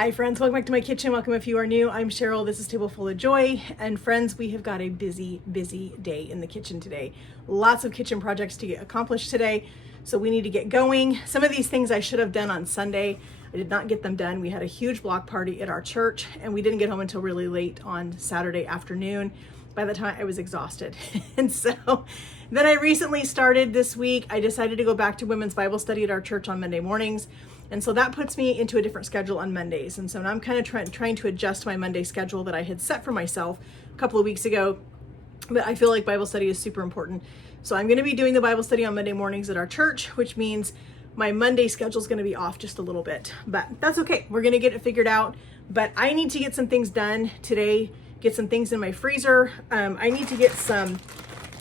Hi friends, welcome back to my kitchen. Welcome if you are new. I'm Cheryl, this is Table Full of Joy. And friends, we have got a busy day in the kitchen today. Lots of kitchen projects to get accomplished today, so we need to get going. Some of these things I should have done on Sunday. I did not get them done. We had a huge block party at our church and we didn't get home until really late on Saturday afternoon. By the time I was exhausted. And so then I recently started this week, I decided to go back to women's Bible study at our church on Monday mornings. And so that puts me into a different schedule on Mondays. And so now I'm kind of trying to adjust my Monday schedule that I had set for myself a couple of weeks ago. But I feel like Bible study is super important. So I'm going to be doing the Bible study on Monday mornings at our church, which means my Monday schedule is going to be off just a little bit. But that's okay. We're going to get it figured out. But I need to get some things done today, get some things in my freezer. I need to get some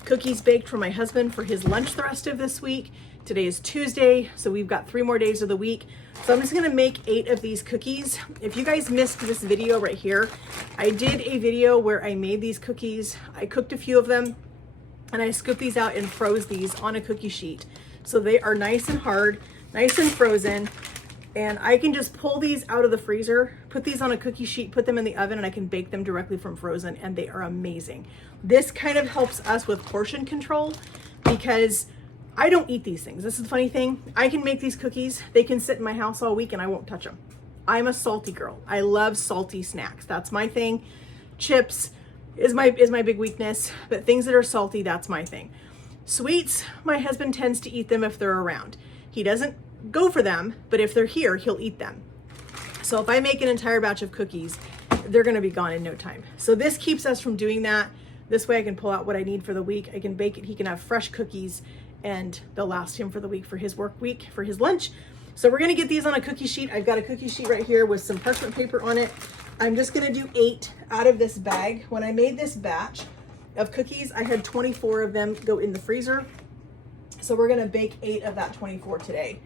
cookies baked for my husband for his lunch the rest of this week. Today is Tuesday, so we've got 3 more days of the week. So I'm just gonna make 8 of these cookies. If you guys missed this video right here, I did a video where I made these cookies. I cooked a few of them and I scooped these out and froze these on a cookie sheet. So they are nice and hard, nice and frozen. And I can just pull these out of the freezer, put these on a cookie sheet, put them in the oven, and I can bake them directly from frozen, and they are amazing. This kind of helps us with portion control because I don't eat these things. This is the funny thing. I can make these cookies. They can sit in my house all week and I won't touch them. I'm a salty girl. I love salty snacks. That's my thing. Chips is my big weakness, but things that are salty, that's my thing. Sweets, my husband tends to eat them if they're around. He doesn't go for them, but if they're here, he'll eat them. So if I make an entire batch of cookies, they're gonna be gone in no time. So this keeps us from doing that. This way I can pull out what I need for the week. I can bake it, he can have fresh cookies and they'll last him for the week, for his work week, for his lunch. So we're gonna get these on a cookie sheet. I've got a cookie sheet right here with some parchment paper on it. I'm just gonna do 8 out of this bag. When I made this batch of cookies, I had 24 of them go in the freezer. So we're gonna bake 8 of that 24 today.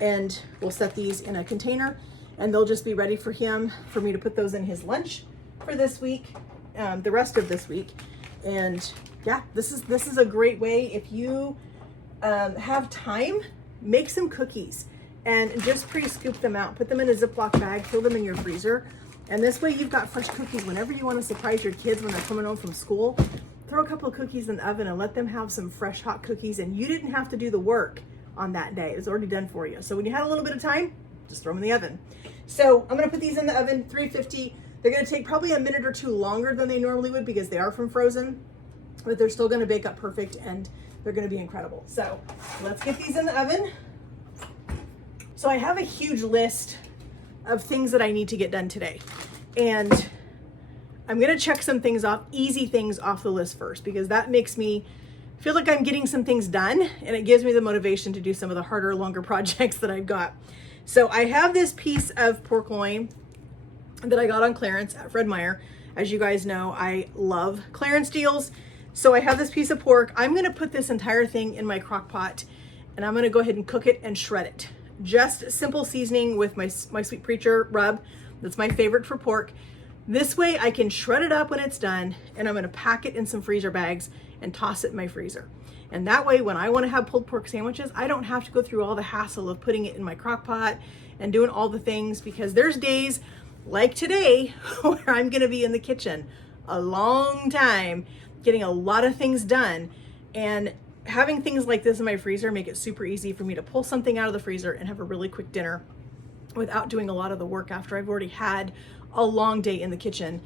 And we'll set these in a container and they'll just be ready for him, for me to put those in his lunch for this week, the rest of this week. And yeah, this is a great way. If you have time, make some cookies and just pre-scoop them out, put them in a Ziploc bag, fill them in your freezer. And this way you've got fresh cookies whenever you want to surprise your kids when they're coming home from school. Throw a couple of cookies in the oven and let them have some fresh hot cookies, and you didn't have to do the work on that day. It was already done for you. So when you had a little bit of time, just throw them in the oven. So I'm gonna put these in the oven, 350. They're gonna take probably a minute or 2 longer than they normally would because they are from frozen, but they're still gonna bake up perfect and they're gonna be incredible. So let's get these in the oven. So I have a huge list of things that I need to get done today. And I'm gonna check some things off, easy things off the list first, because that makes me feel like I'm getting some things done and it gives me the motivation to do some of the harder, longer projects that I've got. So I have this piece of pork loin that I got on clearance at Fred Meyer. As you guys know, I love clearance deals. So I have this piece of pork. I'm gonna put this entire thing in my crock pot and I'm gonna go ahead and cook it and shred it. Just simple seasoning with my Sweet Preacher rub. That's my favorite for pork. This way I can shred it up when it's done and I'm gonna pack it in some freezer bags and toss it in my freezer. And that way when I wanna have pulled pork sandwiches, I don't have to go through all the hassle of putting it in my crock pot and doing all the things, because there's days like today where I'm gonna be in the kitchen a long time getting a lot of things done, and having things like this in my freezer make it super easy for me to pull something out of the freezer and have a really quick dinner without doing a lot of the work after I've already had a long day in the kitchen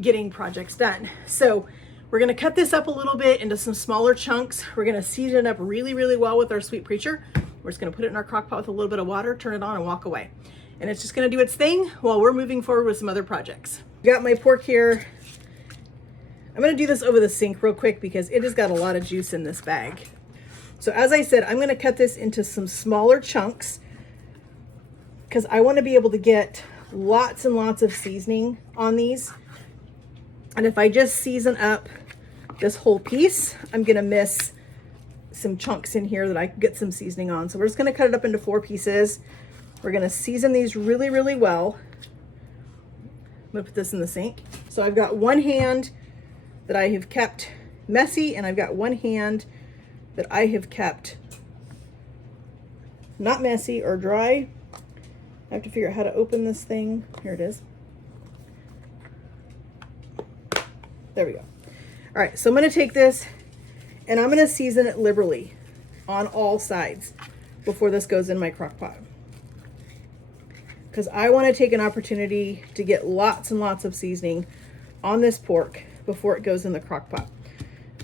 getting projects done. So we're gonna cut this up a little bit into some smaller chunks. We're gonna season it up really, really well with our Sweet Preacher. We're just gonna put it in our crock pot with a little bit of water, turn it on and walk away. And it's just gonna do its thing while we're moving forward with some other projects. Got my pork here. I'm gonna do this over the sink real quick because it has got a lot of juice in this bag. So as I said, I'm gonna cut this into some smaller chunks because I wanna be able to get lots and lots of seasoning on these. And if I just season up this whole piece, I'm gonna miss some chunks in here that I can get some seasoning on. So we're just gonna cut it up into 4 pieces. We're gonna season these really, really well. I'm gonna put this in the sink. So I've got one hand that I have kept messy, and I've got one hand that I have kept not messy or dry. I have to figure out how to open this thing. Here it is. There we go. All right, so I'm gonna take this and I'm gonna season it liberally on all sides before this goes in my crock pot. Because I wanna take an opportunity to get lots and lots of seasoning on this pork before it goes in the crock pot.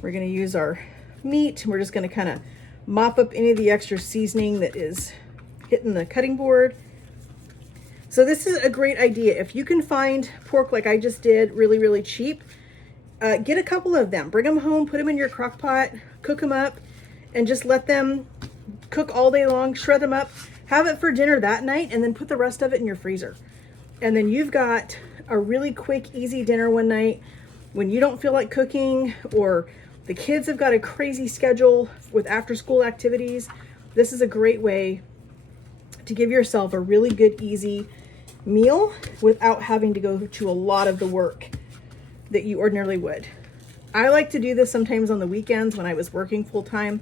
We're gonna use our meat and we're just gonna kind of mop up any of the extra seasoning that is hitting the cutting board. So this is a great idea. If you can find pork like I just did, really, really cheap, get a couple of them, bring them home, put them in your crock pot, cook them up, and just let them cook all day long, shred them up, have it for dinner that night, and then put the rest of it in your freezer. And then you've got a really quick, easy dinner one night when you don't feel like cooking or the kids have got a crazy schedule with after school activities. This is a great way to give yourself a really good, easy meal without having to go to a lot of the work that you ordinarily would. I like to do this sometimes on the weekends when I was working full time.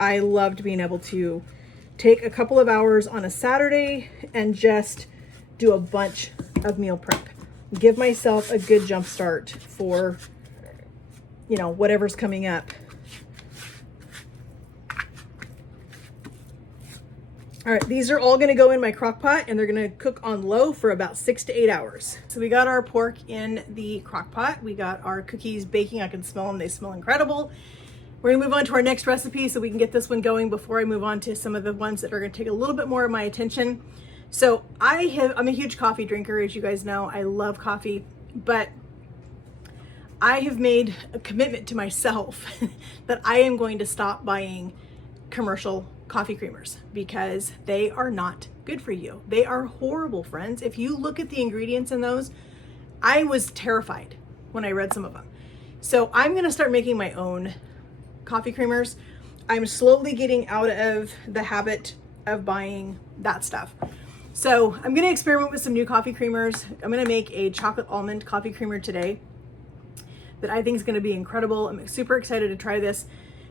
I loved being able to take a couple of hours on a Saturday and just do a bunch of meal prep. Give myself a good jump start for, you know, whatever's coming up. All right, these are all gonna go in my crock pot and they're gonna cook on low for about 6 to 8 hours. So we got our pork in the crock pot. We got our cookies baking. I can smell them, they smell incredible. We're gonna move on to our next recipe so we can get this one going before I move on to some of the ones that are gonna take a little bit more of my attention. So I'm a huge coffee drinker, as you guys know. I love coffee, but I have made a commitment to myself that I am going to stop buying commercial coffee creamers because they are not good for you. They are horrible, friends. If you look at the ingredients in those, I was terrified when I read some of them. So I'm gonna start making my own coffee creamers. I'm slowly getting out of the habit of buying that stuff. So I'm gonna experiment with some new coffee creamers. I'm gonna make a chocolate almond coffee creamer today that I think is gonna be incredible. I'm super excited to try this.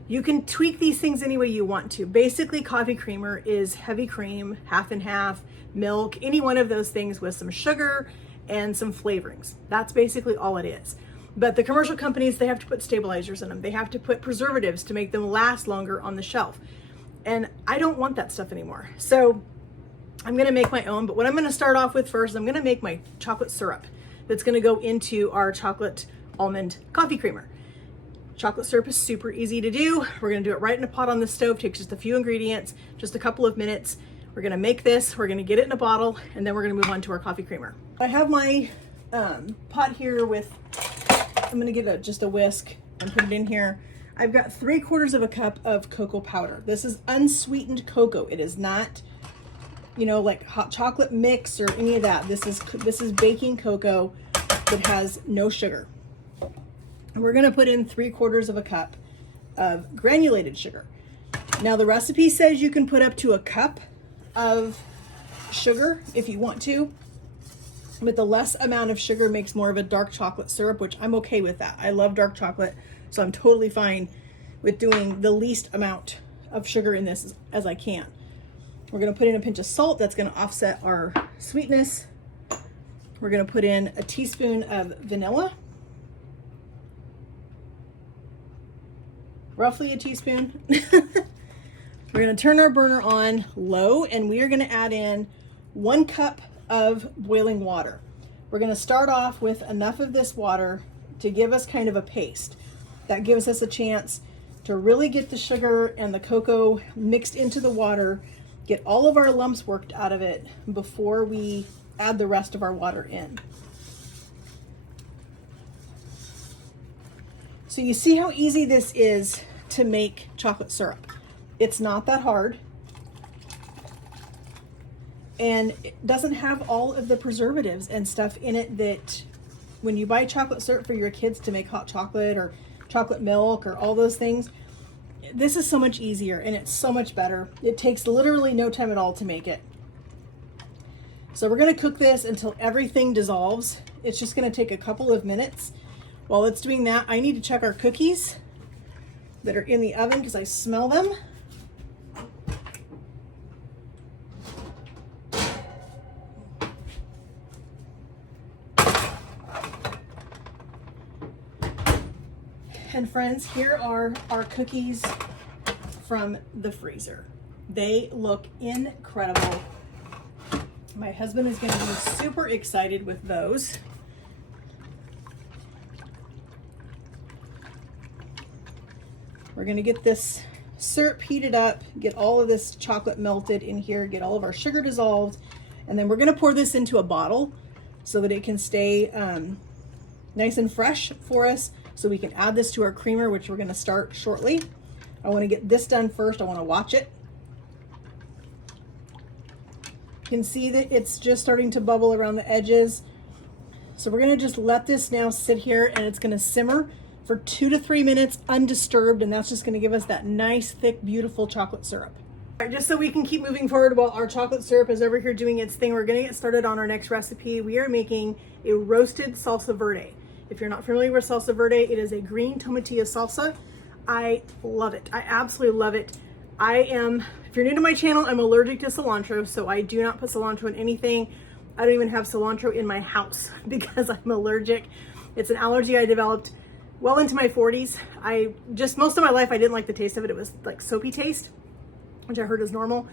You can tweak these things any way you want to. Basically, coffee creamer is heavy cream, half and half, milk, any one of those things with some sugar and some flavorings. That's basically all it is. But the commercial companies, they have to put stabilizers in them. They have to put preservatives to make them last longer on the shelf. And I don't want that stuff anymore. So I'm gonna make my own, but what I'm gonna start off with first, I'm gonna make my chocolate syrup that's gonna go into our chocolate almond coffee creamer. Chocolate syrup is super easy to do. We're gonna do it right in a pot on the stove. Takes just a few ingredients, just a couple of minutes. We're gonna make this, we're gonna get it in a bottle, and then we're gonna move on to our coffee creamer. I have my pot here with, I'm gonna get just a whisk and put it in here. I've got 3/4 of a cup of cocoa powder. This is unsweetened cocoa. It is not, you know, like hot chocolate mix or any of that. This is baking cocoa that has no sugar. And we're gonna put in 3/4 of a cup of granulated sugar. Now the recipe says you can put up to a cup of sugar if you want to, but the less amount of sugar makes more of a dark chocolate syrup, which I'm okay with that. I love dark chocolate, so I'm totally fine with doing the least amount of sugar in this as I can. We're gonna put in a pinch of salt. That's gonna offset our sweetness. We're gonna put in a teaspoon of vanilla. Roughly a teaspoon. We're gonna turn our burner on low and we are gonna add in 1 cup of boiling water. We're gonna start off with enough of this water to give us kind of a paste. That gives us a chance to really get the sugar and the cocoa mixed into the water, get all of our lumps worked out of it before we add the rest of our water in. So you see how easy this is to make chocolate syrup. It's not that hard. And it doesn't have all of the preservatives and stuff in it that when you buy chocolate syrup for your kids to make hot chocolate or chocolate milk or all those things, this is so much easier and it's so much better. It takes literally no time at all to make it. So we're gonna cook this until everything dissolves. It's just gonna take a couple of minutes. While it's doing that, I need to check our cookies that are in the oven because I smell them. And friends, here are our cookies from the freezer. They look incredible. My husband is going to be super excited with those. We're going to get this syrup heated up, get all of this chocolate melted in here, get all of our sugar dissolved, and then we're going to pour this into a bottle so that it can stay nice and fresh for us, so we can add this to our creamer, which we're going to start shortly. I want to get this done first. I want to watch it. You can see that it's just starting to bubble around the edges. So we're going to just let this now sit here, and it's going to simmer for 2 to 3 minutes undisturbed, and that's just going to give us that nice, thick, beautiful chocolate syrup. All right, just so we can keep moving forward while our chocolate syrup is over here doing its thing, we're going to get started on our next recipe. We are making a roasted salsa verde. If you're not familiar with salsa verde, it is a green tomatillo salsa. I love it. I absolutely love it. If you're new to my channel, I'm allergic to cilantro, so I do not put cilantro in anything. I don't even have cilantro in my house because I'm allergic. It's an allergy I developed well into my 40s. Most of my life, I didn't like the taste of it. It was like soapy taste, which I heard is normal.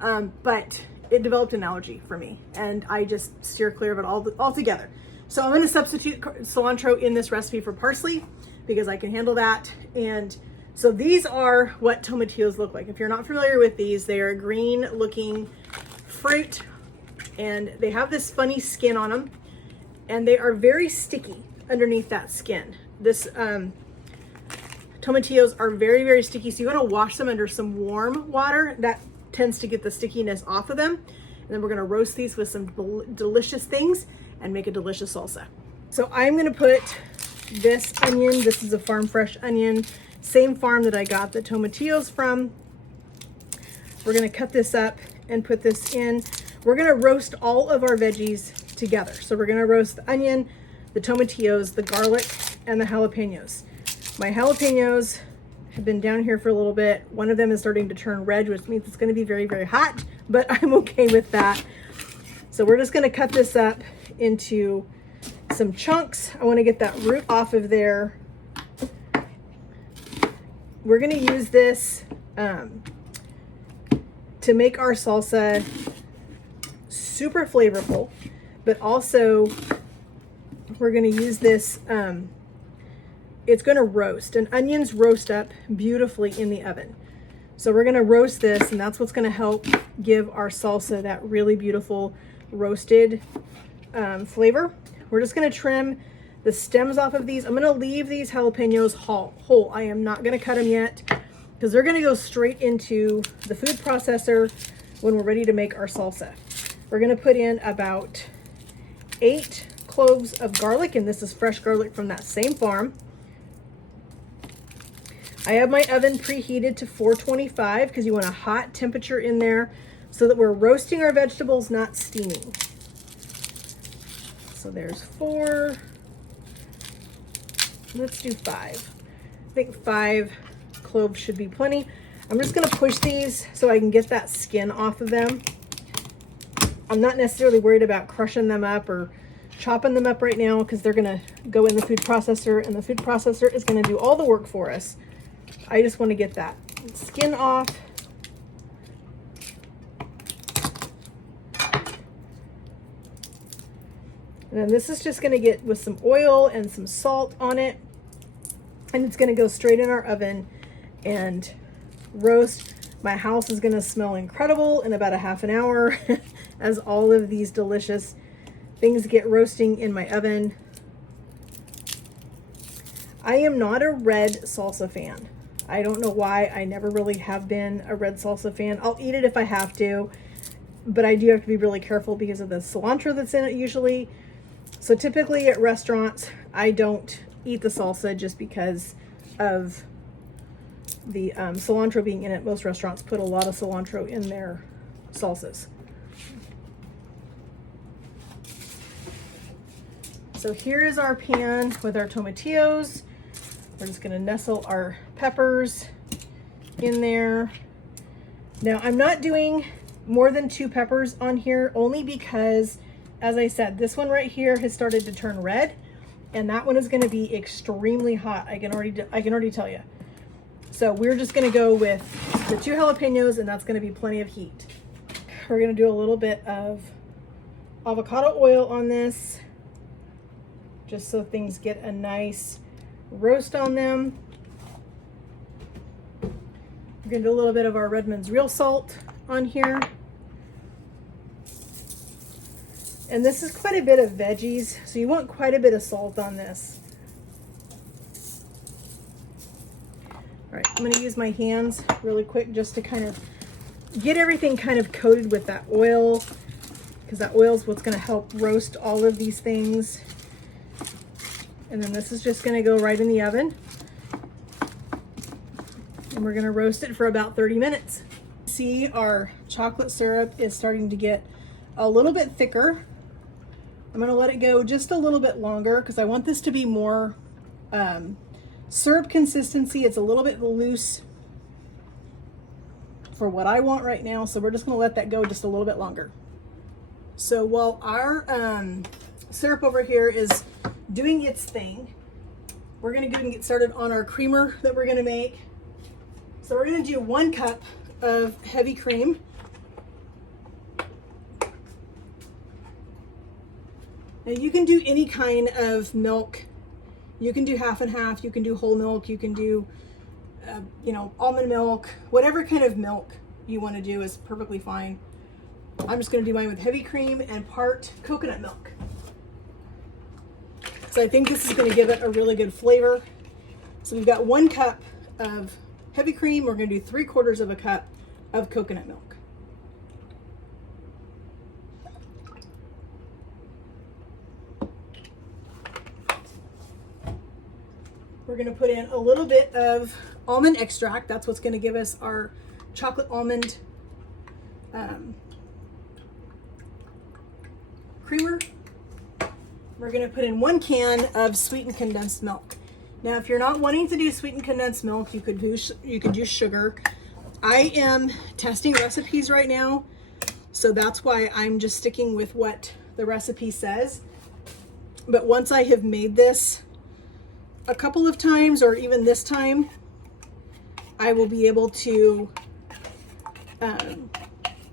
But it developed an allergy for me, and I just steer clear of it altogether. So I'm going to substitute cilantro in this recipe for parsley because I can handle that. And so these are what tomatillos look like. If you're not familiar with these, they are a green looking fruit, and they have this funny skin on them, and they are very sticky underneath that skin. Tomatillos are very, very sticky, so you want to wash them under some warm water. That tends to get the stickiness off of them. And then we're going to roast these with some delicious things and make a delicious salsa. So I'm going to put this onion. This is a farm fresh onion, same farm that I got the tomatillos from. We're going to cut this up and put this in. We're going to roast all of our veggies together. So we're going to roast the onion, the tomatillos, the garlic, and the jalapenos. My jalapenos have been down here for a little bit. One of them is starting to turn red, which means it's going to be very, very hot, but I'm okay with that. So we're just going to cut this up into some chunks. I want to get that root off of there. We're going to use this to make our salsa super flavorful, but also we're going to use this, it's going to roast, and onions roast up beautifully in the oven. So we're going to roast this, and that's what's going to help give our salsa that really beautiful roasted flavor. We're just going to trim the stems off of these. I'm going to leave these jalapenos whole. I am not going to cut them yet because they're going to go straight into the food processor when we're ready to make our salsa. We're going to put in about 8 cloves of garlic, and this is fresh garlic from that same farm. I have my oven preheated to 425 because you want a hot temperature in there so that we're roasting our vegetables, not steaming. So there's 4. Let's do 5. I think 5 cloves should be plenty. I'm just going to push these so I can get that skin off of them. I'm not necessarily worried about crushing them up or chopping them up right now because they're going to go in the food processor, and the food processor is going to do all the work for us. I just want to get that skin off. And then this is just going to get with some oil and some salt on it, and it's going to go straight in our oven and roast. My house is going to smell incredible in about a half an hour as all of these delicious things get roasting in my oven. I am not a red salsa fan. I don't know why. I never really have been a red salsa fan. I'll eat it if I have to, but I do have to be really careful because of the cilantro that's in it usually. So typically at restaurants, I don't eat the salsa just because of the cilantro being in it. Most restaurants put a lot of cilantro in their salsas. So here is our pan with our tomatillos. We're just going to nestle our peppers in there. Now I'm not doing more than 2 peppers on here only because, as I said, this one right here has started to turn red, and that one is going to be extremely hot. I can already tell you. So we're just going to go with the 2 jalapenos, and that's going to be plenty of heat. We're going to do a little bit of avocado oil on this, just so things get a nice roast on them. We're going to do a little bit of our Redmond's real salt on here. And this is quite a bit of veggies, so you want quite a bit of salt on this. All right, I'm going to use my hands really quick just to kind of get everything kind of coated with that oil, because that oil is what's going to help roast all of these things. And then this is just going to go right in the oven. And we're going to roast it for about 30 minutes. See, our chocolate syrup is starting to get a little bit thicker. I'm going to let it go just a little bit longer because I want this to be more syrup consistency. It's a little bit loose for what I want right now, so we're just going to let that go just a little bit longer. So while our syrup over here is doing its thing, we're going to go ahead and get started on our creamer that we're going to make. So we're going to do 1 cup of heavy cream. Now you can do any kind of milk. You can do half and half, you can do whole milk, you can do, you know, almond milk, whatever kind of milk you want to do is perfectly fine. I'm just going to do mine with heavy cream and part coconut milk. So I think this is going to give it a really good flavor. So we've got 1 cup of heavy cream. We're going to do 3/4 of a cup of coconut milk. We're going to put in a little bit of almond extract. That's what's going to give us our chocolate almond creamer. We're going to put in 1 can of sweetened condensed milk. Now, if you're not wanting to do sweetened condensed milk, you could use sugar. I am testing recipes right now, so that's why I'm just sticking with what the recipe says. But once I have made this a couple of times, or even this time, I will be able to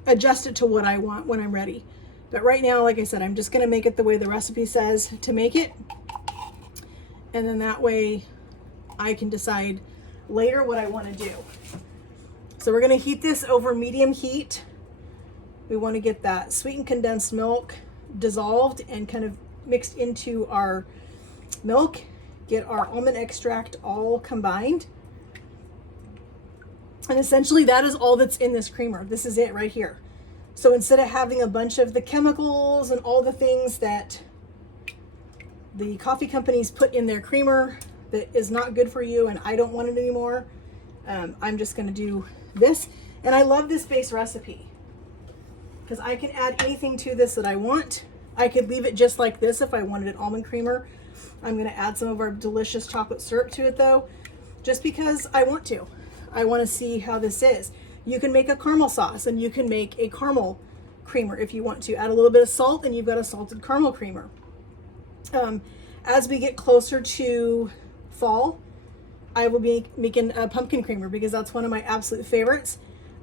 adjust it to what I want when I'm ready. But right now, like I said, I'm just going to make it the way the recipe says to make it. And then that way I can decide later what I want to do. So we're going to heat this over medium heat. We want to get that sweetened condensed milk dissolved and kind of mixed into our milk. Get our almond extract all combined. And essentially that is all that's in this creamer. This is it right here. So instead of having a bunch of the chemicals and all the things that the coffee companies put in their creamer that is not good for you and I don't want it anymore, I'm just going to do this. And I love this base recipe because I can add anything to this that I want. I could leave it just like this if I wanted an almond creamer. I'm going to add some of our delicious chocolate syrup to it though, just because I want to. I want to see how this is. You can make a caramel sauce and you can make a caramel creamer if you want to. Add a little bit of salt and you've got a salted caramel creamer. As we get closer to fall, I will be making a pumpkin creamer because that's one of my absolute favorites.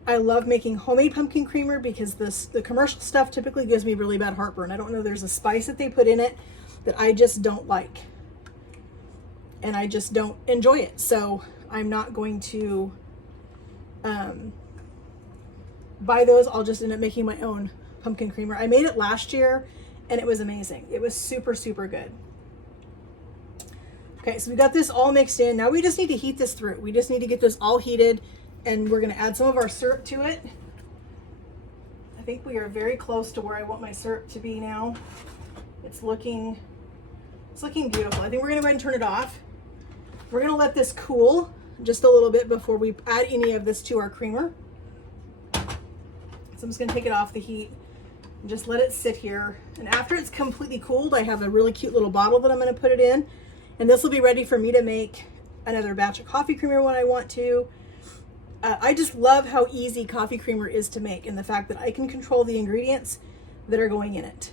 I love making homemade pumpkin creamer because the commercial stuff typically gives me really bad heartburn. I don't know, there's a spice that they put in it that I just don't like. And I just don't enjoy it. So I'm not going to buy those. I'll just end up making my own pumpkin creamer. I made it last year and it was amazing. It was super, super good. Okay, so we got this all mixed in. Now we just need to heat this through. We just need to get this all heated and we're gonna add some of our syrup to it. I think we are very close to where I want my syrup to be now. It's looking beautiful. I think we're gonna go ahead and turn it off. We're gonna let this cool just a little bit before we add any of this to our creamer. So I'm just gonna take it off the heat and just let it sit here. And after it's completely cooled, I have a really cute little bottle that I'm gonna put it in. And this will be ready for me to make another batch of coffee creamer when I want to. I just love how easy coffee creamer is to make and the fact that I can control the ingredients that are going in it.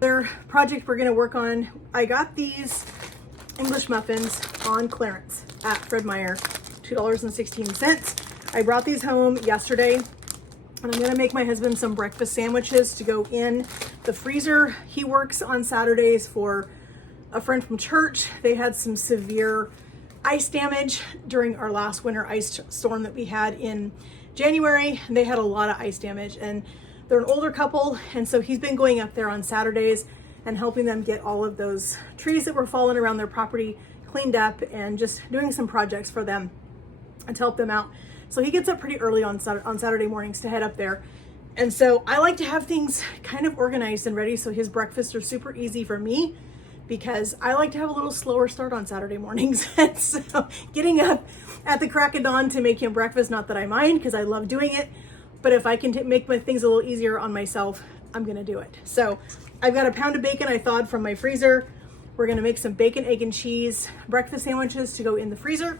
Another project we're gonna work on, I got these English muffins on clearance at Fred Meyer, $2.16. I brought these home yesterday, and I'm gonna make my husband some breakfast sandwiches to go in the freezer. He works on Saturdays for a friend from church. They had some severe ice damage during our last winter ice storm that we had in January. They had a lot of ice damage, and they're an older couple, and so he's been going up there on Saturdays and helping them get all of those trees that were falling around their property cleaned up, and just doing some projects for them and to help them out. So he gets up pretty early on Saturday mornings to head up there. And so I like to have things kind of organized and ready so his breakfasts are super easy for me, because I like to have a little slower start on Saturday mornings. And so getting up at the crack of dawn to make him breakfast, not that I mind because I love doing it, but if I can make my things a little easier on myself, I'm gonna do it. So I've got a pound of bacon I thawed from my freezer. We're gonna make some bacon, egg, and cheese breakfast sandwiches to go in the freezer.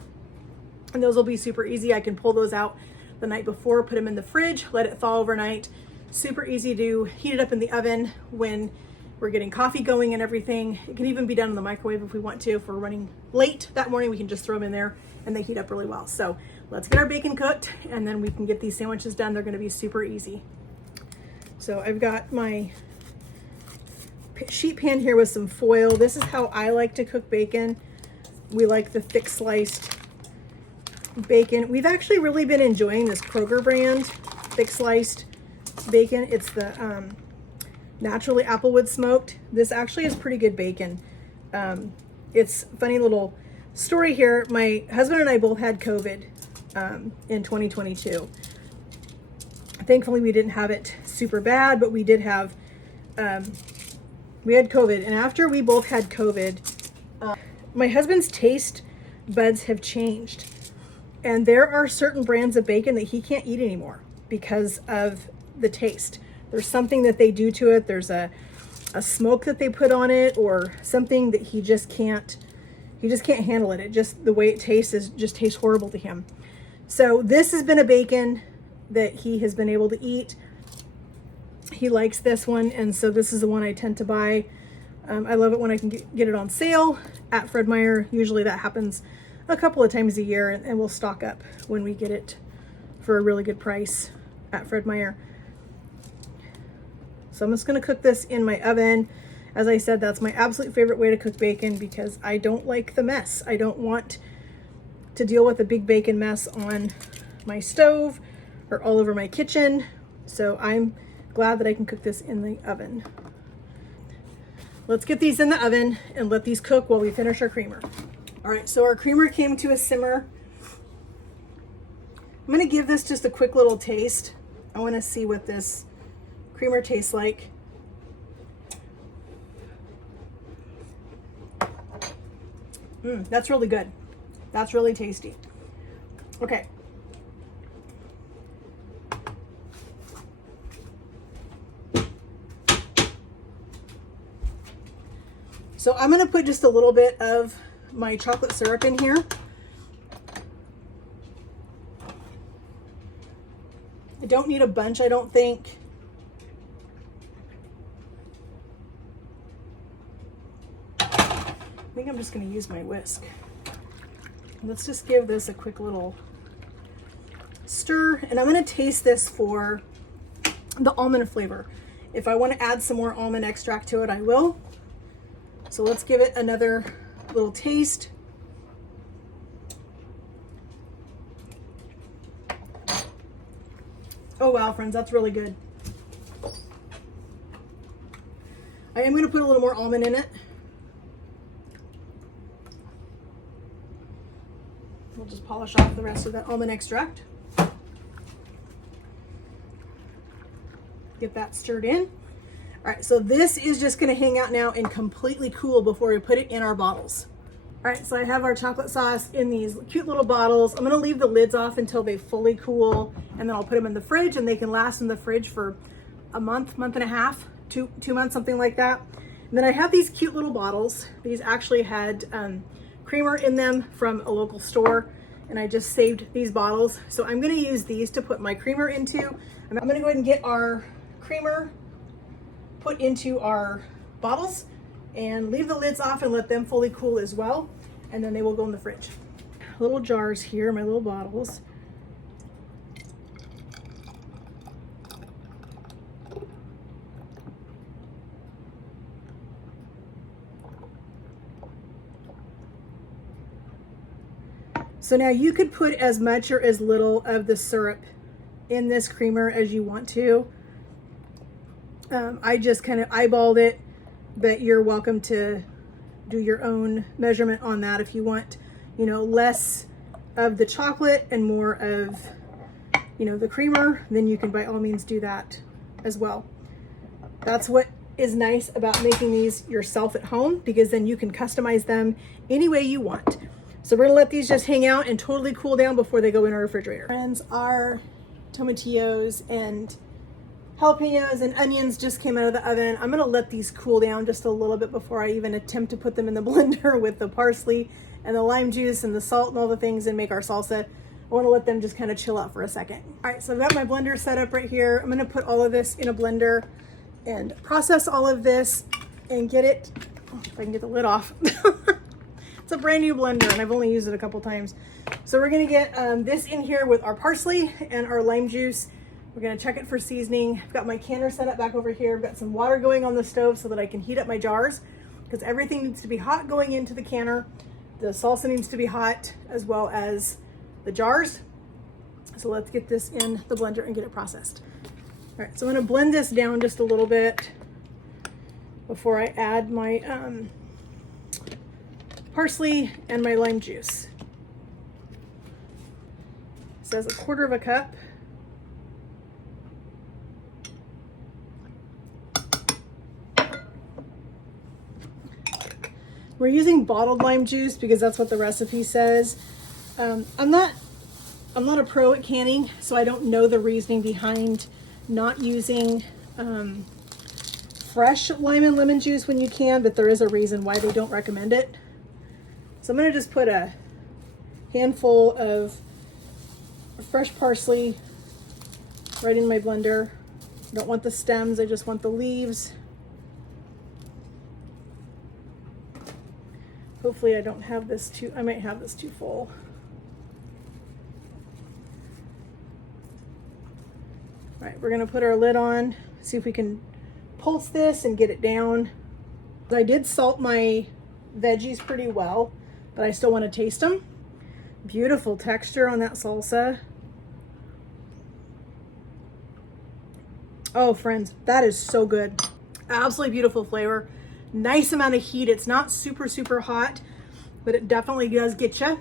And those will be super easy. I can pull those out the night before, put them in the fridge, let it thaw overnight. Super easy to heat it up in the oven when we're getting coffee going and everything. It can even be done in the microwave if we want to. If we're running late that morning, we can just throw them in there and they heat up really well. So let's get our bacon cooked, and then we can get these sandwiches done. They're gonna be super easy. So I've got my sheet pan here with some foil. This is how I like to cook bacon. We like the thick sliced bacon. We've actually really been enjoying this Kroger brand thick sliced bacon. It's the naturally applewood smoked. This actually is pretty good bacon. It's a funny little story here. My husband and I both had COVID in 2022. Thankfully we didn't have it super bad, but we did have we had COVID. And after we both had COVID, my husband's taste buds have changed, and there are certain brands of bacon that he can't eat anymore because of the taste. There's something that they do to it. There's a smoke that they put on it, or something that he just can't handle it. It just, the way it tastes just tastes horrible to him. So this has been a bacon that he has been able to eat. He likes this one, and so this is the one I tend to buy. I love it when I can get it on sale at Fred Meyer. Usually that happens a couple of times a year, and we'll stock up when we get it for a really good price at Fred Meyer. So I'm just gonna cook this in my oven. As I said, that's my absolute favorite way to cook bacon because I don't like the mess. I don't want to deal with a big bacon mess on my stove or all over my kitchen. So I'm glad that I can cook this in the oven. Let's get these in the oven and let these cook while we finish our creamer. All right, so our creamer came to a simmer. I'm gonna give this just a quick little taste. I wanna see what this creamer tastes like. That's really good. That's really tasty. Okay. So I'm gonna put just a little bit of my chocolate syrup in here. I don't need a bunch, I don't think. I think I'm just gonna use my whisk. Let's just give this a quick little stir, and I'm gonna taste this for the almond flavor. If I wanna add some more almond extract to it, I will. So let's give it another little taste. Oh wow, friends, that's really good. I am gonna put a little more almond in it. We'll just polish off the rest of that almond extract. Get that stirred in. All right, so this is just gonna hang out now and completely cool before we put it in our bottles. All right, so I have our chocolate sauce in these cute little bottles. I'm gonna leave the lids off until they fully cool, and then I'll put them in the fridge, and they can last in the fridge for a month, month and a half, two months, something like that. And then I have these cute little bottles. These actually had creamer in them from a local store, and I just saved these bottles. So I'm gonna use these to put my creamer into. I'm gonna go ahead and get our creamer put into our bottles, and leave the lids off and let them fully cool as well. And then they will go in the fridge. Little jars here, my little bottles. So now you could put as much or as little of the syrup in this creamer as you want to. I just kind of eyeballed it, but you're welcome to do your own measurement on that. If you want, you know, less of the chocolate and more of, you know, the creamer, then you can by all means do that as well. That's what is nice about making these yourself at home, because then you can customize them any way you want. So we're gonna let these just hang out and totally cool down before they go in our refrigerator. Friends, our tomatillos and jalapenos and onions just came out of the oven. I'm gonna let these cool down just a little bit before I even attempt to put them in the blender with the parsley and the lime juice and the salt and all the things and make our salsa. I wanna let them just kind of chill out for a second. All right, so I've got my blender set up right here. I'm gonna put all of this in a blender and process all of this and get it, if I can get the lid off. It's a brand new blender and I've only used it a couple times. So we're gonna get this in here with our parsley and our lime juice. We're gonna check it for seasoning. I've got my canner set up back over here. I've got some water going on the stove so that I can heat up my jars, because everything needs to be hot going into the canner. The salsa needs to be hot as well as the jars. So let's get this in the blender and get it processed. All right, so I'm gonna blend this down just a little bit before I add my parsley and my lime juice. It says 1/4 cup. We're using bottled lime juice because that's what the recipe says. I'm not a pro at canning, so I don't know the reasoning behind not using fresh lime and lemon juice when you can, but there is a reason why they don't recommend it. So I'm gonna just put a handful of fresh parsley right in my blender. I don't want the stems, I just want the leaves. Hopefully I don't have this too, I might have this too full. All right, we're gonna put our lid on, see if we can pulse this and get it down. I did salt my veggies pretty well, but I still want to taste them. Beautiful texture on that salsa. Oh, friends, that is so good. Absolutely beautiful flavor. Nice amount of heat. It's not super, super hot, but it definitely does get you.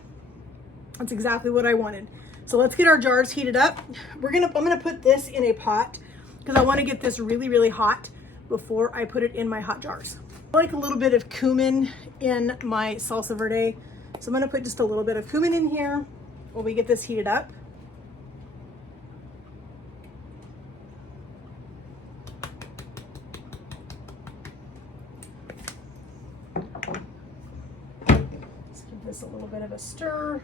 That's exactly what I wanted. So let's get our jars heated up. I'm gonna put this in a pot because I want to get this really, really hot before I put it in my hot jars. I like a little bit of cumin in my salsa verde. So I'm gonna put just a little bit of cumin in here while we get this heated up. Let's give this a little bit of a stir.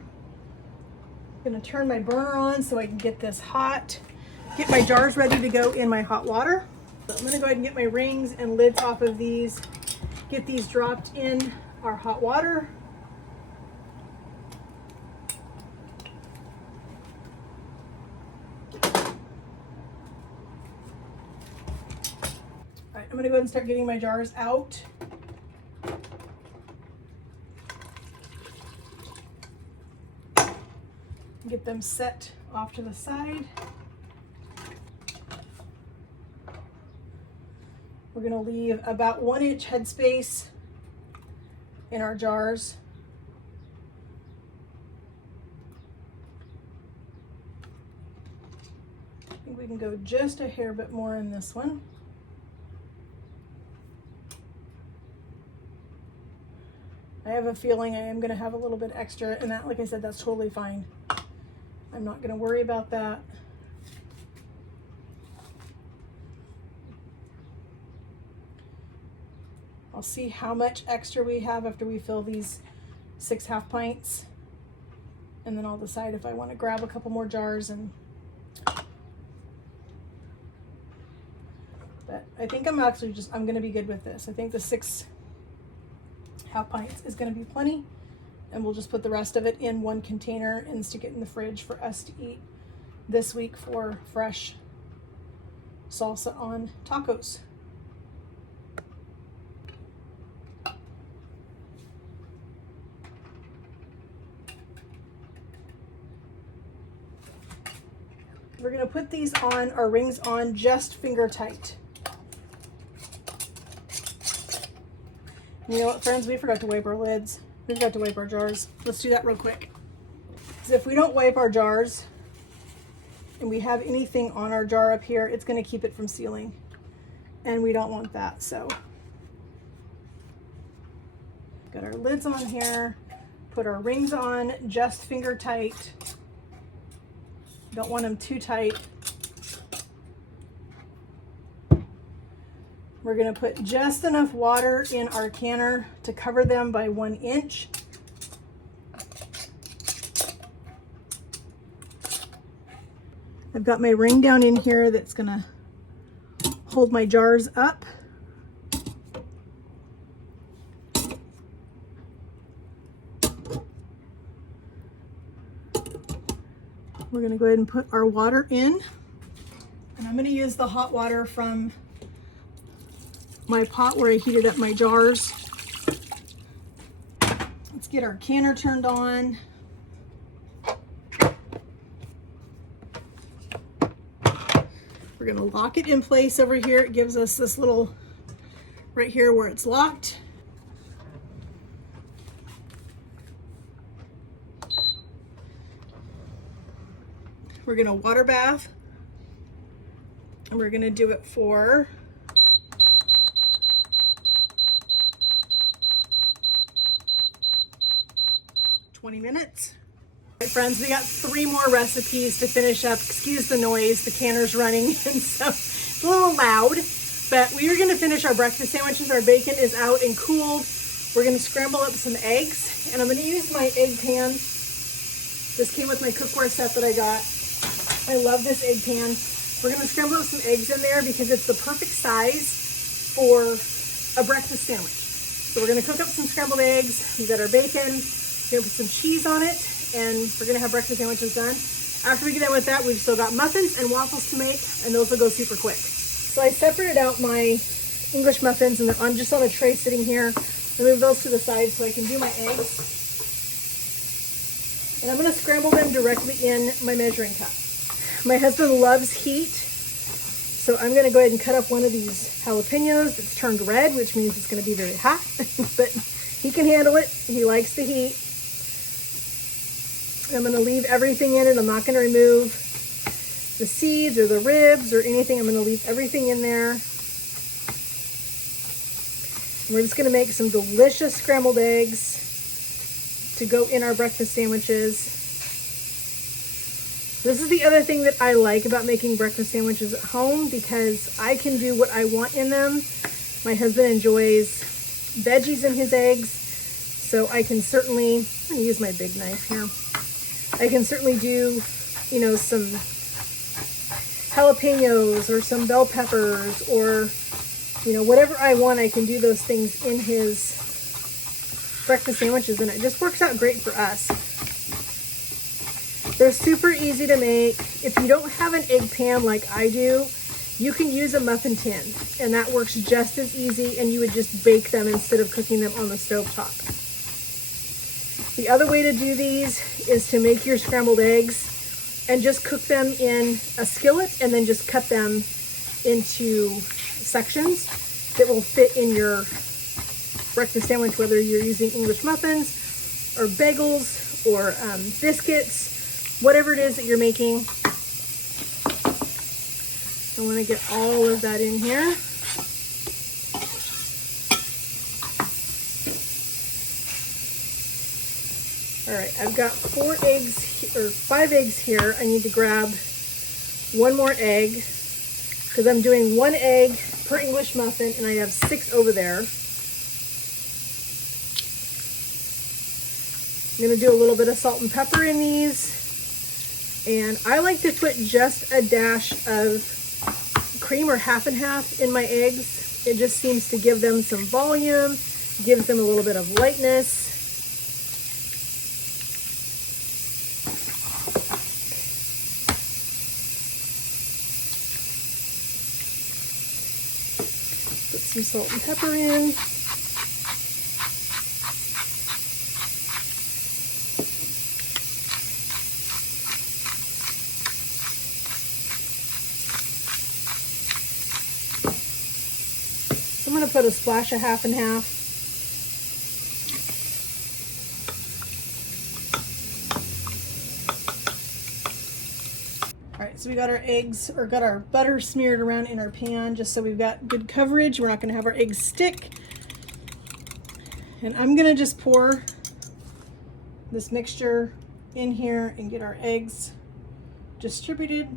I'm gonna turn my burner on so I can get this hot. Get my jars ready to go in my hot water. So I'm gonna go ahead and get my rings and lids off of these. Get these dropped in our hot water. All right, I'm gonna go ahead and start getting my jars out. Get them set off to the side. We're gonna leave about 1 inch headspace in our jars. I think we can go just a hair bit more in this one. I have a feeling I am gonna have a little bit extra, and that, like I said, that's totally fine. I'm not gonna worry about that. I'll see how much extra we have after we fill these 6 half pints. And then I'll decide if I want to grab a couple more jars. But I think I'm gonna be good with this. I think the 6 half pints is going to be plenty. And we'll just put the rest of it in one container and stick it in the fridge for us to eat this week for fresh salsa on tacos. We're going to put these on, our rings on, just finger tight. You know what, friends? We forgot to wipe our lids. We forgot to wipe our jars. Let's do that real quick. Because if we don't wipe our jars and we have anything on our jar up here, it's going to keep it from sealing. And we don't want that. So, got our lids on here. Put our rings on, just finger tight. Don't want them too tight. We're going to put just enough water in our canner to cover them by 1 inch. I've got my ring down in here that's going to hold my jars up. We're going to go ahead and put our water in. And I'm going to use the hot water from my pot where I heated up my jars. Let's get our canner turned on. We're going to lock it in place over here. It gives us this little right here where it's locked. We're going to water bath, and we're going to do it for 20 minutes. All right, friends, we got 3 more recipes to finish up. Excuse the noise, the canner's running, and so it's a little loud, but we are going to finish our breakfast sandwiches. Our bacon is out and cooled. We're going to scramble up some eggs, and I'm going to use my egg pan. This came with my cookware set that I got. I love this egg pan. We're going to scramble up some eggs in there because it's the perfect size for a breakfast sandwich. So we're going to cook up some scrambled eggs. We've got our bacon. We're going to put some cheese on it, and we're going to have breakfast sandwiches done. After we get done with that, we've still got muffins and waffles to make, and those will go super quick. So I separated out my English muffins, and they're just on a tray sitting here. I move those to the side so I can do my eggs. And I'm going to scramble them directly in my measuring cup. My husband loves heat, so I'm going to go ahead and cut up one of these jalapenos. It's turned red, which means it's going to be very hot, but he can handle it. He likes the heat. I'm going to leave everything in it. I'm not going to remove the seeds or the ribs or anything. I'm going to leave everything in there. We're just going to make some delicious scrambled eggs to go in our breakfast sandwiches. This is the other thing that I like about making breakfast sandwiches at home, because I can do what I want in them. My husband enjoys veggies in his eggs, so I can certainly, I'm going to use my big knife here. I can certainly do, you know, some jalapenos or some bell peppers or, you know, whatever I want, I can do those things in his breakfast sandwiches, and it just works out great for us. They're super easy to make. If you don't have an egg pan like I do, you can use a muffin tin, and that works just as easy, and you would just bake them instead of cooking them on the stovetop. The other way to do these is to make your scrambled eggs and just cook them in a skillet, and then just cut them into sections that will fit in your breakfast sandwich, whether you're using English muffins or bagels or biscuits. Whatever it is that you're making. I want to get all of that in here. All right, I've got 5 eggs here. I need to grab 1 more egg because I'm doing 1 egg per English muffin, and I have 6 over there. I'm going to do a little bit of salt and pepper in these. And I like to put just a dash of cream or half and half in my eggs. It just seems to give them some volume, Gives them a little bit of lightness. Put some salt and pepper in. I'm going to put a splash of half and half. All right, so we got our eggs, or got our butter smeared around in our pan just so we've got good coverage. We're not going to have our eggs stick. And I'm going to just pour this mixture in here and get our eggs distributed.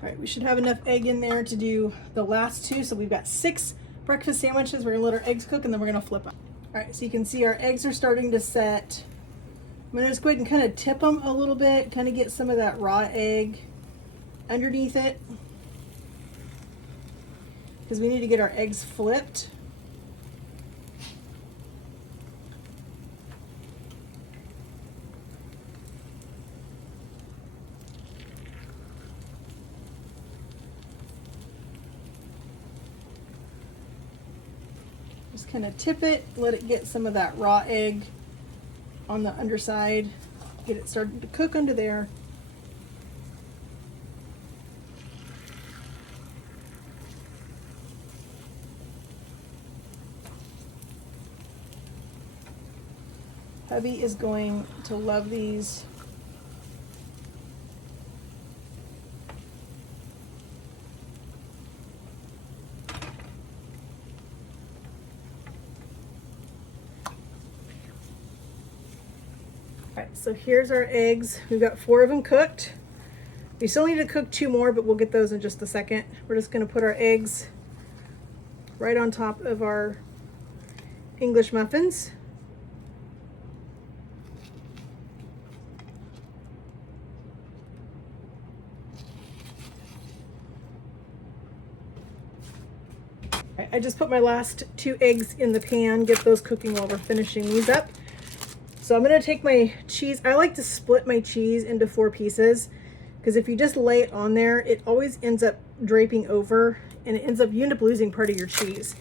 All right, we should have enough egg in there to do the last two. So we've got 6 breakfast sandwiches. We're gonna let our eggs cook and then we're gonna flip them. All right, so you can see our eggs are starting to set. I'm gonna just go ahead and kind of tip them a little bit, kind of get some of that raw egg underneath it, because we need to get our eggs flipped. Just kind of tip it, let it get some of that raw egg on the underside, get it started to cook under there. Hubby is going to love these. All right, so here's our eggs. We've got 4 of them cooked. We still need to cook 2 more, but we'll get those in just a second. We're just gonna put our eggs right on top of our English muffins. I just put my last 2 eggs in the pan, get those cooking while we're finishing these up. So I'm gonna take my cheese. I like to split my cheese into 4 pieces, because if you just lay it on there, it always ends up draping over and you end up losing part of your cheese.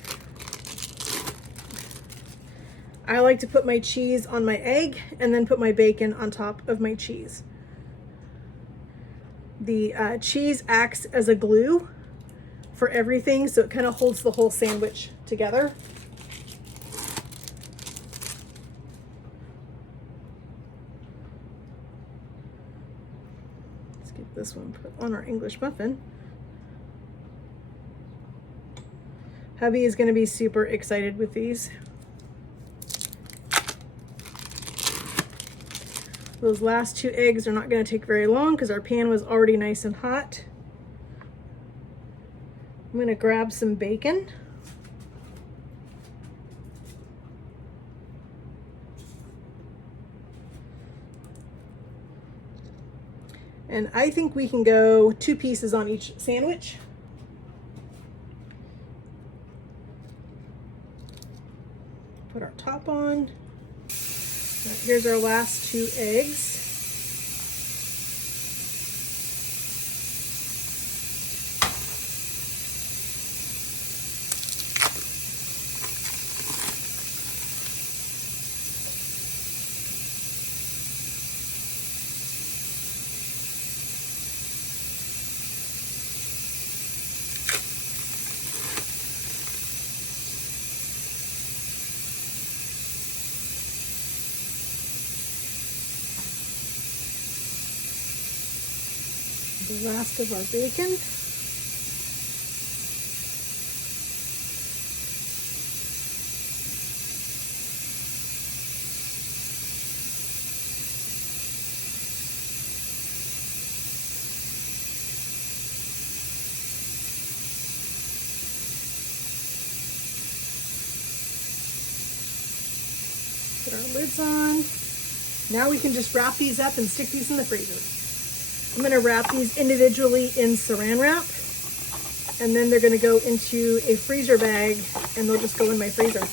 I like to put my cheese on my egg and then put my bacon on top of my cheese. The cheese acts as a glue for everything, so it kind of holds the whole sandwich together. Let's get this one put on our English muffin. Hubby is going to be super excited with these. Those last 2 eggs are not going to take very long because our pan was already nice and hot. I'm going to grab some bacon. And I think we can go 2 pieces on each sandwich. Put our top on. All right, here's our last 2 eggs. The last of our bacon. Put our lids on. Now we can just wrap these up and stick these in the freezer. I'm gonna wrap these individually in saran wrap, and then they're gonna go into a freezer bag and they'll just go in my freezer.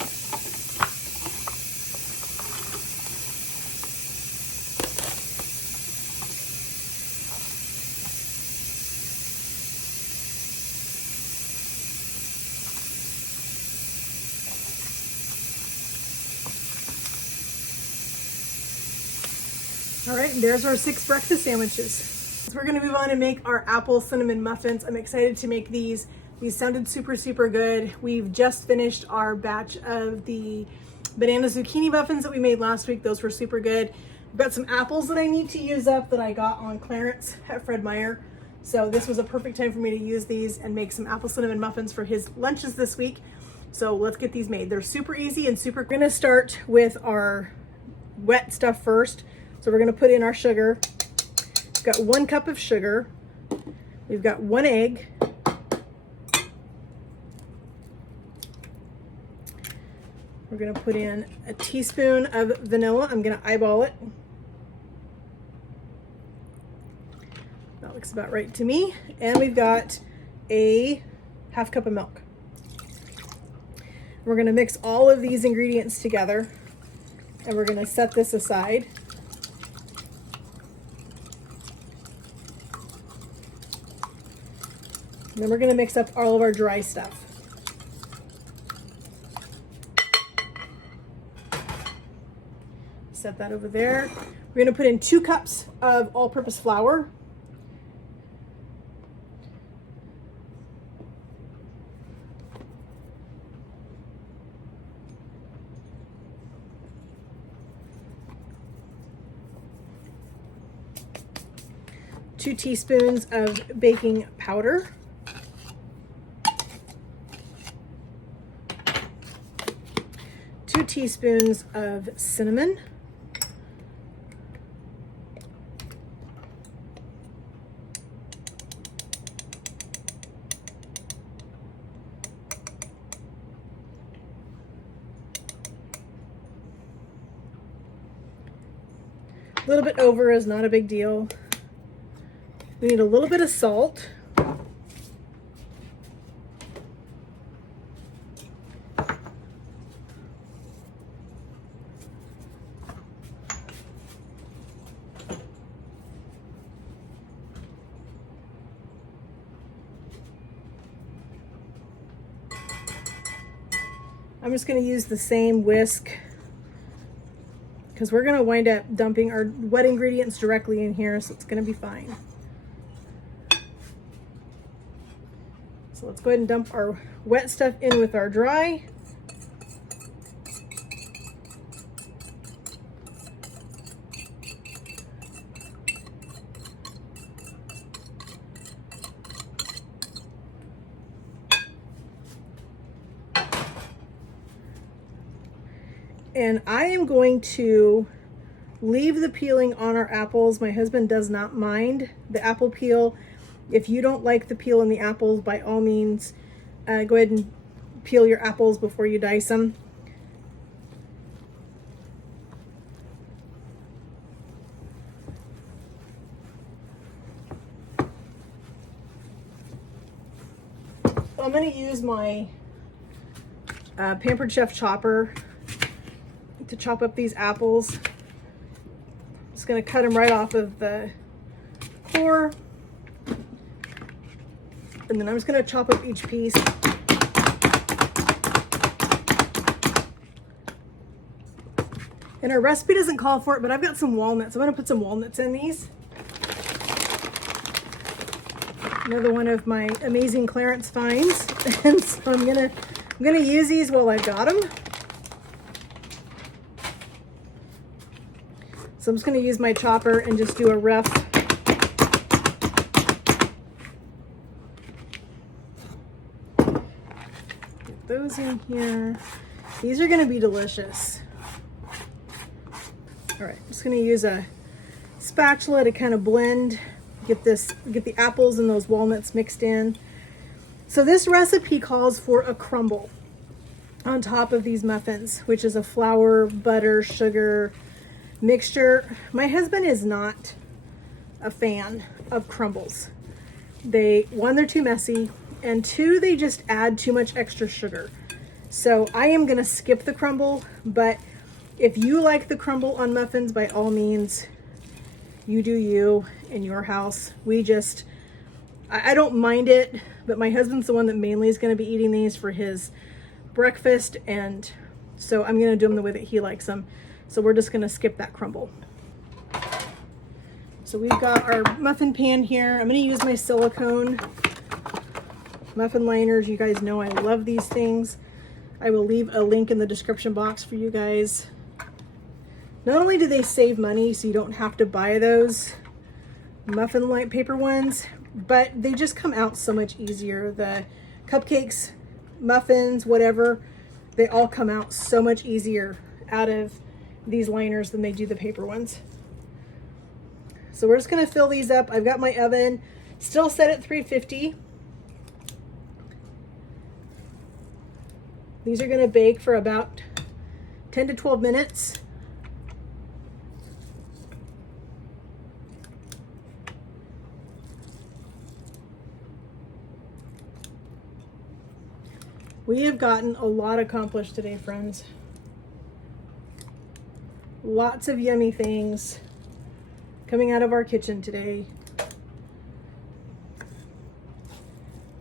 All right, and there's our 6 breakfast sandwiches. So we're gonna move on and make our apple cinnamon muffins. I'm excited to make these. These sounded super, super good. We've just finished our batch of the banana zucchini muffins that we made last week. Those were super good. I've got some apples that I need to use up that I got on clearance at Fred Meyer. So this was a perfect time for me to use these and make some apple cinnamon muffins for his lunches this week. So let's get these made. They're super easy and super. We're gonna start with our wet stuff first. So we're gonna put in our sugar. We've got 1 cup of sugar. We've got 1 egg. We're gonna put in a teaspoon of vanilla. I'm gonna eyeball it. That looks about right to me. And we've got a 1/2 cup of milk. We're gonna mix all of these ingredients together and we're gonna set this aside. And then we're gonna mix up all of our dry stuff. Set that over there. We're gonna put in 2 cups of all-purpose flour. Two teaspoons of baking powder. 2 teaspoons of cinnamon. A little bit over is not a big deal. We need a little bit of salt. I'm just going to use the same whisk because we're going to wind up dumping our wet ingredients directly in here, so it's going to be fine. So let's go ahead and dump our wet stuff in with our dry. And I am going to leave the peeling on our apples. My husband does not mind the apple peel. If you don't like the peel in the apples, by all means, go ahead and peel your apples before you dice them. I'm going to use my Pampered Chef chopper to chop up these apples. I'm just going to cut them right off of the core. And then I'm just going to chop up each piece. And our recipe doesn't call for it, but I've got some walnuts. I'm going to put some walnuts in these. Another one of my amazing clearance finds. And so I'm gonna use these while I've got them. So I'm just going to use my chopper and just do a rough get those in here. These are going to be delicious. All right, I'm just going to use a spatula to kind of blend, get the apples and those walnuts mixed in. So this recipe calls for a crumble on top of these muffins, which is a flour, butter, sugar, mixture. My husband is not a fan of crumbles. One, they're too messy, and two, they just add too much extra sugar. So I am gonna skip the crumble, but if you like the crumble on muffins, by all means, you do you in your house. I don't mind it, but my husband's the one that mainly is gonna be eating these for his breakfast, and so I'm gonna do them the way that he likes them. So we're just gonna skip that crumble. So we've got our muffin pan here. I'm gonna use my silicone muffin liners. You guys know I love these things. I will leave a link in the description box for you guys. Not only do they save money, so you don't have to buy those muffin light paper ones, but they just come out so much easier. The cupcakes, muffins, whatever, they all come out so much easier out of these liners than they do the paper ones. So we're just gonna fill these up. I've got my oven still set at 350. These are gonna bake for about 10 to 12 minutes. We have gotten a lot accomplished today, friends. Lots of yummy things coming out of our kitchen today.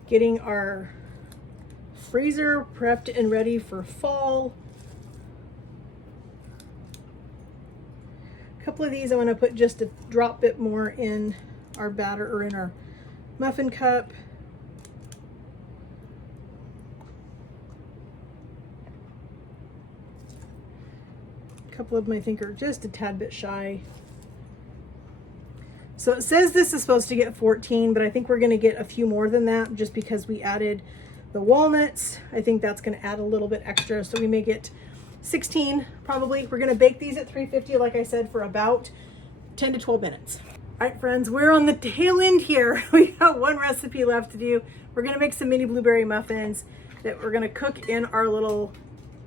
Getting our freezer prepped and ready for fall. A couple of these I want to put just a drop bit more in our batter or in our muffin cup. A couple of them I think are just a tad bit shy. So it says this is supposed to get 14, but I think we're going to get a few more than that just because we added the walnuts. I think that's going to add a little bit extra, so we may get 16 probably. We're going to bake these at 350, like I said, for about 10 to 12 minutes. All right, friends, we're on the tail end here. We got one recipe left to do. We're going to make some mini blueberry muffins that we're going to cook in our little,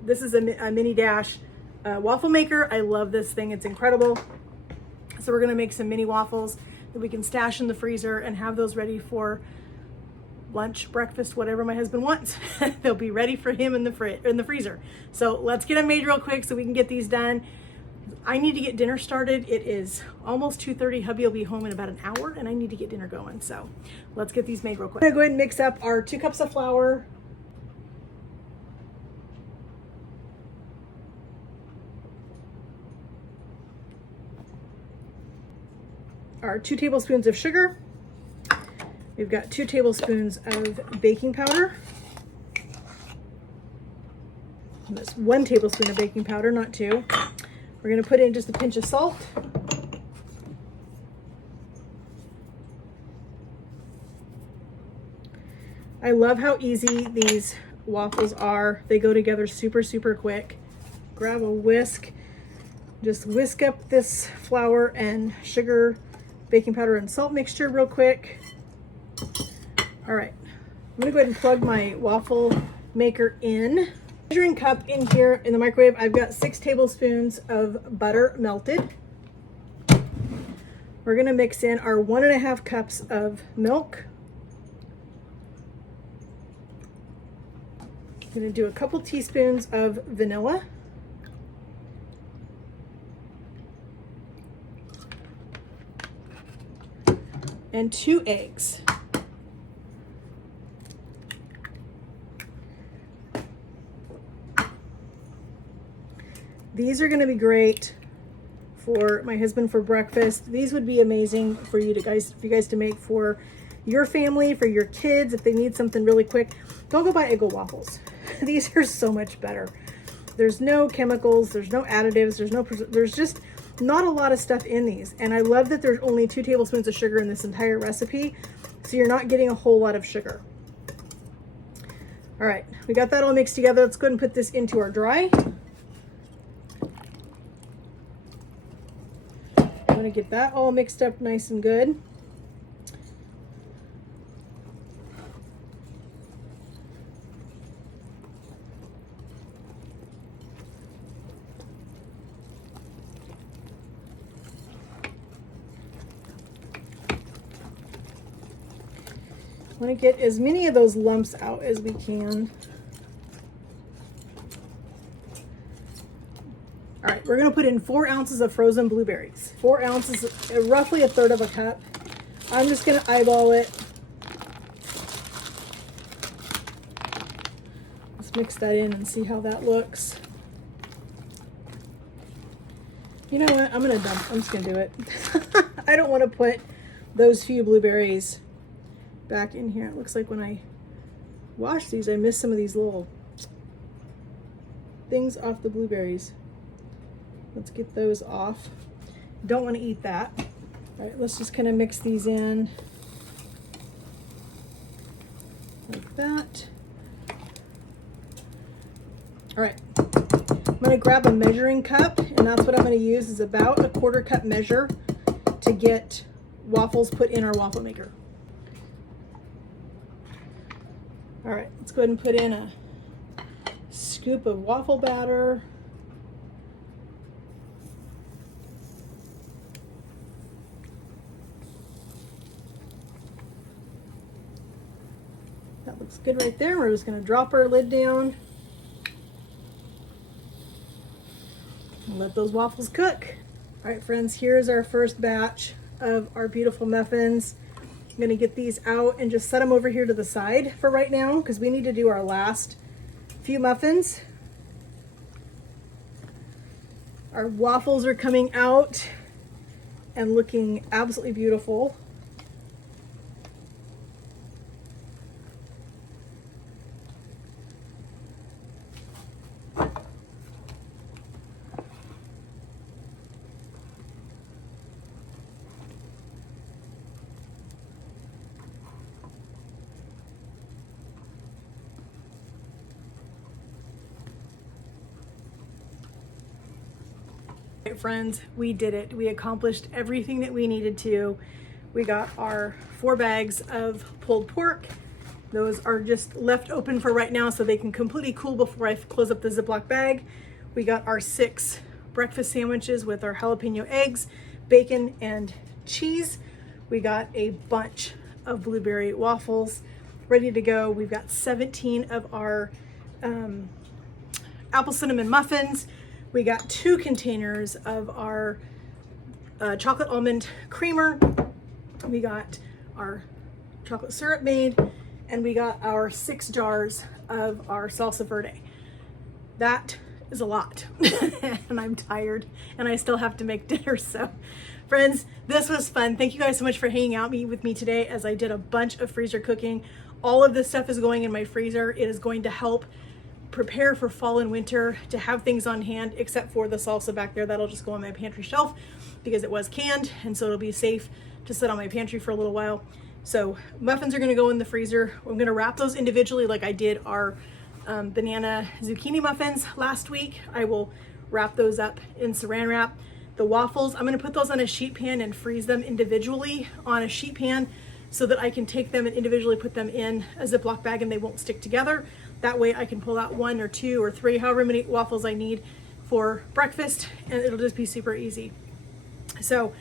this is a mini dash waffle maker. I love this thing. It's incredible. So we're going to make some mini waffles that we can stash in the freezer and have those ready for lunch, breakfast, whatever my husband wants. They'll be ready for him in the freezer. So let's get them made real quick so we can get these done. I need to get dinner started. It is almost 2:30. Hubby will be home in about an hour and I need to get dinner going. So let's get these made real quick. I'm going to go ahead and mix up our 2 cups of flour, our 2 tablespoons of sugar. We've got 2 tablespoons of baking powder. And that's 1 tablespoon of baking powder, not 2. We're going to put in just a pinch of salt. I love how easy these waffles are. They go together super, super quick. Grab a whisk. Just whisk up this flour and sugar, baking powder and salt mixture real quick. All right, I'm gonna go ahead and plug my waffle maker in. Measuring cup in here in the microwave, I've got 6 tablespoons of butter melted. We're gonna mix in our 1.5 cups of milk. I'm gonna do a couple teaspoons of vanilla. And 2 eggs. These are going to be great for my husband for breakfast. These would be amazing for you guys to make for your family, for your kids, if they need something really quick. Don't go buy Eggo waffles. These are so much better. There's no chemicals, there's no additives, there's just not a lot of stuff in these. And I love that there's only 2 tablespoons of sugar in this entire recipe, so you're not getting a whole lot of sugar. All right, we got that all mixed together. Let's go ahead and put this into our dry. I'm gonna get that all mixed up nice and good. want to get as many of those lumps out as we can. All right, we're gonna put in 4 ounces of frozen blueberries. 4 ounces, roughly a third of a cup. I'm just gonna eyeball it. Let's mix that in and see how that looks. You know what, I'm just gonna do it. I don't wanna put those few blueberries back in here. It looks like when I wash these, I missed some of these little things off the blueberries. Let's get those off. Don't want to eat that. All right, let's just kind of mix these in like that. All right, I'm going to grab a measuring cup, and that's what I'm going to use, is about a 1/4 cup measure to get waffles put in our waffle maker. All right, let's go ahead and put in a scoop of waffle batter. That looks good right there. We're just going to drop our lid down and let those waffles cook. All right, friends, here's our first batch of our beautiful muffins. I'm going to get these out and just set them over here to the side for right now, because we need to do our last few muffins. Our waffles are coming out and looking absolutely beautiful. Friends, we did it. We accomplished everything that we needed to. We got our 4 bags of pulled pork. Those are just left open for right now so they can completely cool before I close up the Ziploc bag. We got our 6 breakfast sandwiches with our jalapeno eggs, bacon, and cheese. We got a bunch of blueberry waffles ready to go. We've got 17 of our apple cinnamon muffins. We got 2 containers of our chocolate almond creamer. We got our chocolate syrup made, and we got our 6 jars of our salsa verde. That is a lot, and I'm tired, and I still have to make dinner. So friends, this was fun. Thank you guys so much for hanging out with me today as I did a bunch of freezer cooking. All of this stuff is going in my freezer. It is going to help prepare for fall and winter, to have things on hand, except for the salsa back there. That'll just go on my pantry shelf because it was canned, and so it'll be safe to sit on my pantry for a little while. So muffins are going to go in the freezer. I'm going to wrap those individually like I did our banana zucchini muffins last week. I will wrap those up in saran wrap. The waffles, I'm going to put those on a sheet pan and freeze them individually on a sheet pan so that I can take them and individually put them in a Ziploc bag and they won't stick together. That way I can pull out 1 or 2 or 3, however many waffles I need for breakfast, and it'll just be super easy. So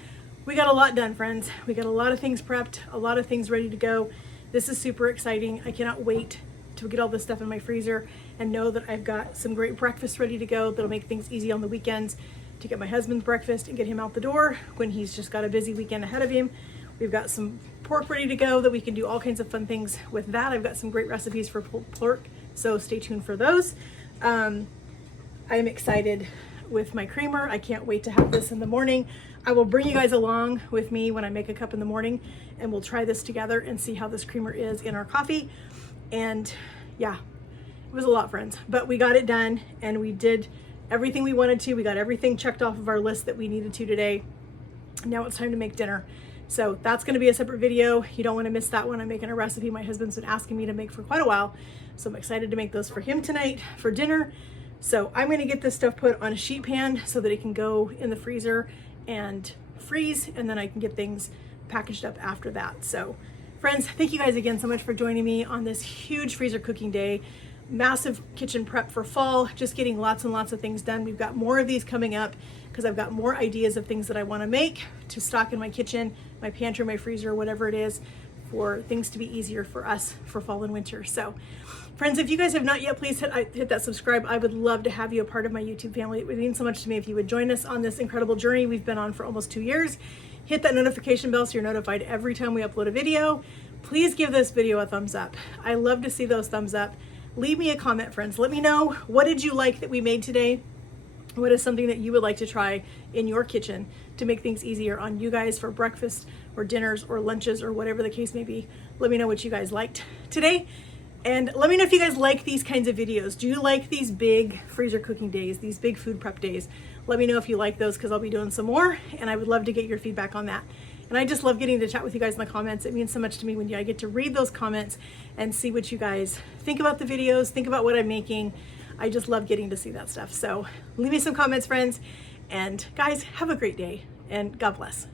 we got a lot done, friends. We got a lot of things prepped, a lot of things ready to go. This is super exciting. I cannot wait to get all this stuff in my freezer and know that I've got some great breakfast ready to go that'll make things easy on the weekends to get my husband's breakfast and get him out the door when he's just got a busy weekend ahead of him. We've got some pork ready to go that we can do all kinds of fun things with that. I've got some great recipes for pulled pork, so stay tuned for those. I'm excited with my creamer. I can't wait to have this in the morning. I will bring you guys along with me when I make a cup in the morning, and we'll try this together and see how this creamer is in our coffee. And yeah, it was a lot, friends, but we got it done and we did everything we wanted to. We got everything checked off of our list that we needed to today. Now it's time to make dinner. So that's going to be a separate video. You don't want to miss that one. I'm making a recipe my husband's been asking me to make for quite a while. So I'm excited to make those for him tonight for dinner. So I'm going to get this stuff put on a sheet pan so that it can go in the freezer and freeze, and then I can get things packaged up after that. So friends, thank you guys again so much for joining me on this huge freezer cooking day. Massive kitchen prep for fall, just getting lots and lots of things done. We've got more of these coming up because I've got more ideas of things that I want to make to stock in my kitchen, my pantry, my freezer, whatever it is, for things to be easier for us for fall and winter. So friends, if you guys have not yet, please hit that subscribe. I would love to have you a part of my YouTube family. It would mean so much to me if you would join us on this incredible journey we've been on for almost 2 years. Hit that notification bell so you're notified every time we upload a video. Please give this video a thumbs up. I love to see those thumbs up. Leave me a comment, friends. Let me know, what did you like that we made today? What is something that you would like to try in your kitchen to make things easier on you guys for breakfast or dinners or lunches or whatever the case may be? Let me know what you guys liked today. And let me know if you guys like these kinds of videos. Do you like these big freezer cooking days, these big food prep days? Let me know if you like those, because I'll be doing some more and I would love to get your feedback on that. And I just love getting to chat with you guys in the comments. It means so much to me when I get to read those comments and see what you guys think about the videos, think about what I'm making. I just love getting to see that stuff. So leave me some comments, friends. And guys, have a great day and God bless.